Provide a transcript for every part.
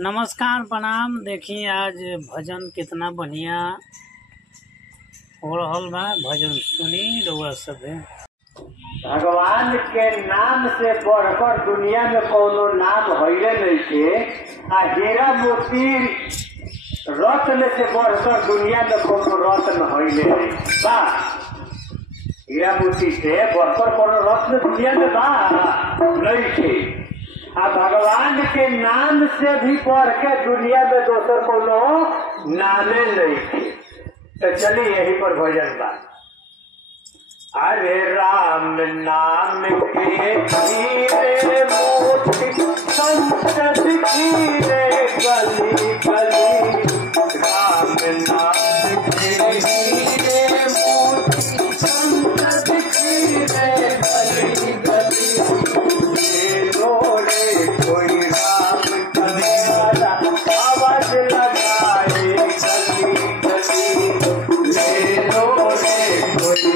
नमस्कार प्रणाम। देखिए आज भजन कितना बढ़िया हो रहल बा। भजन सुनी रउआ सभे। भगवान के नाम से बढ़कर दुनिया में कोनो नाम हइले नइखे। आ हीरा मोती रत्न से बढ़कर दुनिया में कोनो रत्न हइले नइखे बा। हीरा मोती से बढ़कर कोनो रत्न दुनिया में बा नइखे। आ भगवान के नाम से भी बढ़ के दुनिया में दोसर कोनो नामे नइखे। तो चलिए यही पर भजन बा। अरे राम नाम के हीरे मोती संत हीरे गली गली। राम नाम के हीरे मोती संत हीरे गली गली। कोई राम का प्यारा आवाज लगाए गली गली। ले लो रे कोई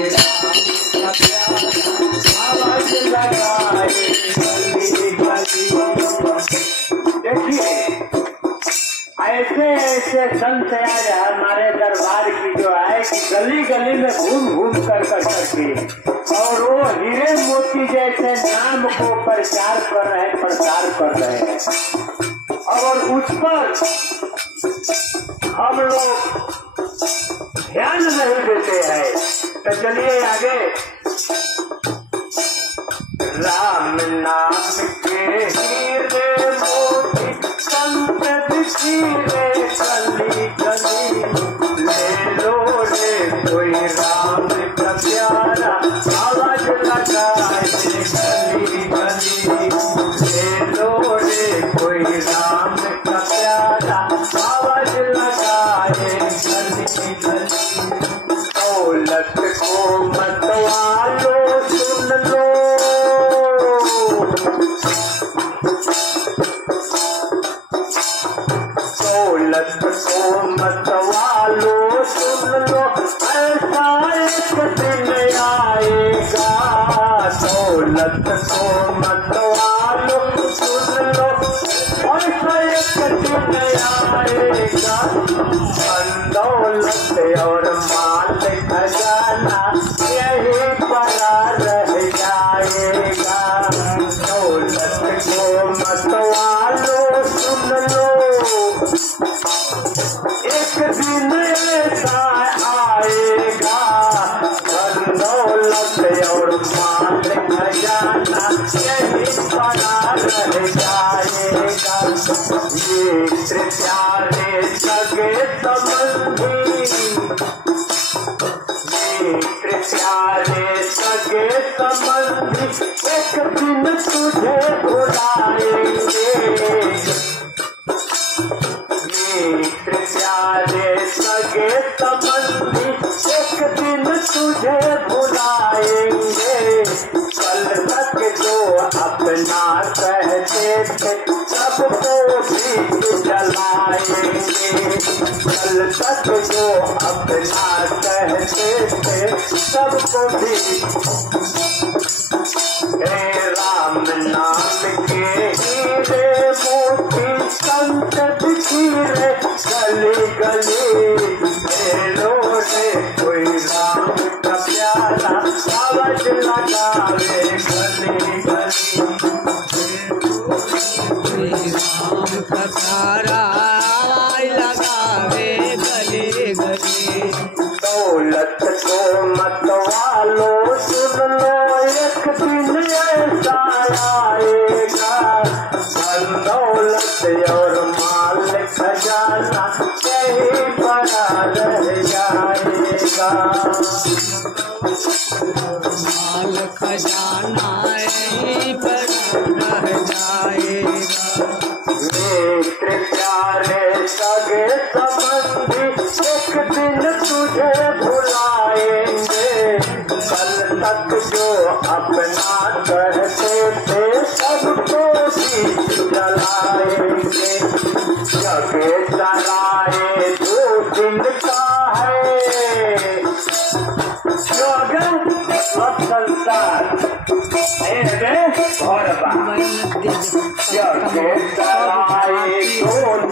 आवाज लगाए गली गली। देखिए ऐसे ऐसे संत आए हमारे दरबार की जो है कि गली गली में घूम घूम कर करके और वो हीरे मोती जैसे नाम को प्रचार कर रहे हैं और उस पर हम लोग ध्यान नहीं देते हैं। तो चलिए आगे। राम नाम के हीरे मोती संत हीरे गली गली। ले लो रे कोई राम का प्यारा आवाज लगाए गली गली। ले लो रे कोई राम का प्यारा आवाज लगाए गली गली। दौलत को मतवालो सुन लो। दौलत को मतवालो सुन लो। ऐसा एक दिन आएगा। दौलत को मतवालो सुन लो। ऐसा एक दिन आएगा। दौलत और माल खजाना यही पड़ा रह जाएगा। दौलत को मतवालो सुन लो। एक दिन ऐसा आएगा। दौलत और माल खजाना यही पड़ा रह जाएगा। ये प्यारे सगे संबंधी प्यारे सगे संबंधी एक दिन तुझे भुलाएंगे। प्यारे सगे संबंधी एक दिन तुझे भुलाएंगे। कल तक जो अपना कहते थे सबको भी जलाएंगे। कल तक जो अपना कहते थे सबको भी। हे राम नाम के हीरे मोती संत हीरे गली गली। ले लो रे कोई राम का प्यारा आवाज लगावे गली गली। राम का प्यारा लगावे गली गली। दौलत को मतवालो सुन लो। एक दिन ऐसा आएगा। दौलत और माल खजाना यही पड़ा रह जाएगा। माल खजाना यही पड़ा रह जाएगा। मित्र प्यारे सगे संबंधी एक दिन तुझे भुलाएंगे। कल तक जो अपना कहते थे सबको भी जलाएंगे। जगे जलाए दो दिन का है। जग संसार जगे जलाए दो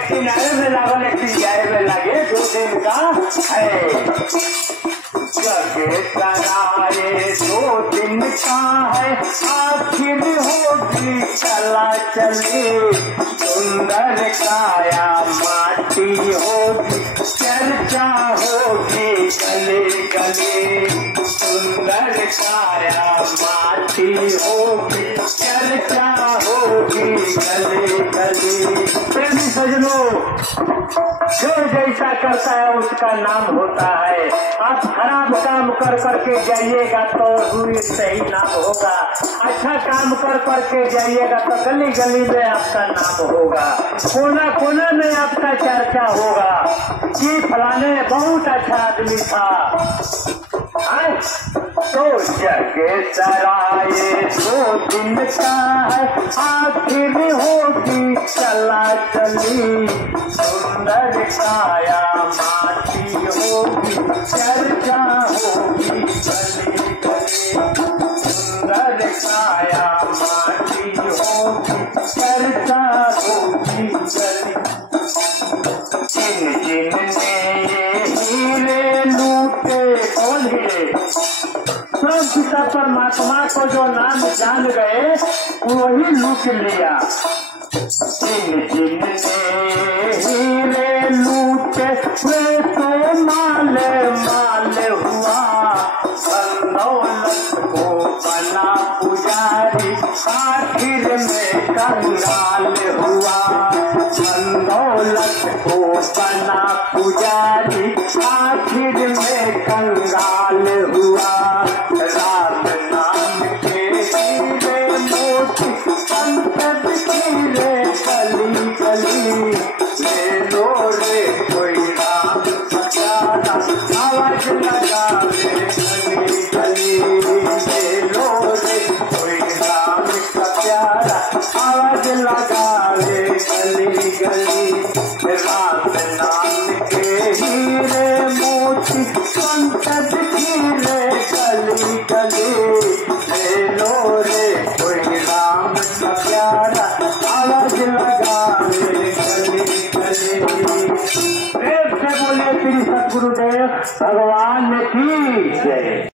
एक दिन आए में लागल, एक दिन जाए में लगे, 2 दिन का है। जगे कराए 2 दिन का है, आखिर होगी चला चली, सुंदर काया माटी होगी, चर्चा होगी गले गले, सुंदर काया माटी होगी, चर्चा होगी गले गले। प्रेमी सजनों, जो जैसा करता है उसका नाम होता है। आप खराब काम कर करके जाइएगा तो हुई सही नाम होगा, अच्छा काम कर करके जाइएगा तो गली गली में आपका नाम होगा, कोना कोना में आपका चर्चा होगा कि फलाने बहुत अच्छा आदमी था। तो जगे सराए 2 दिन का है, आखिर होगी चला चली, सुंदर काया माटी होगी, चर्चा होगी गली गली, सुंदर काया माटी होगी, चर्चा होगी गली। जिन जिनने ये हीरे लूटे, कौन हीरे? सब पिता परमात्मा को जो नाम जान गए वही लूट लिया। जिन जिनने हीरे लूटे वे तो माले माले हुआ, दौलत को बना पुजारी, आखिर में कंगाल हुआ, दौलत को बना पुजारी, आखिर में कंगाल हुआ। राम नाम के हीरे मोती, संकट हीरे गली गली, ले लो रे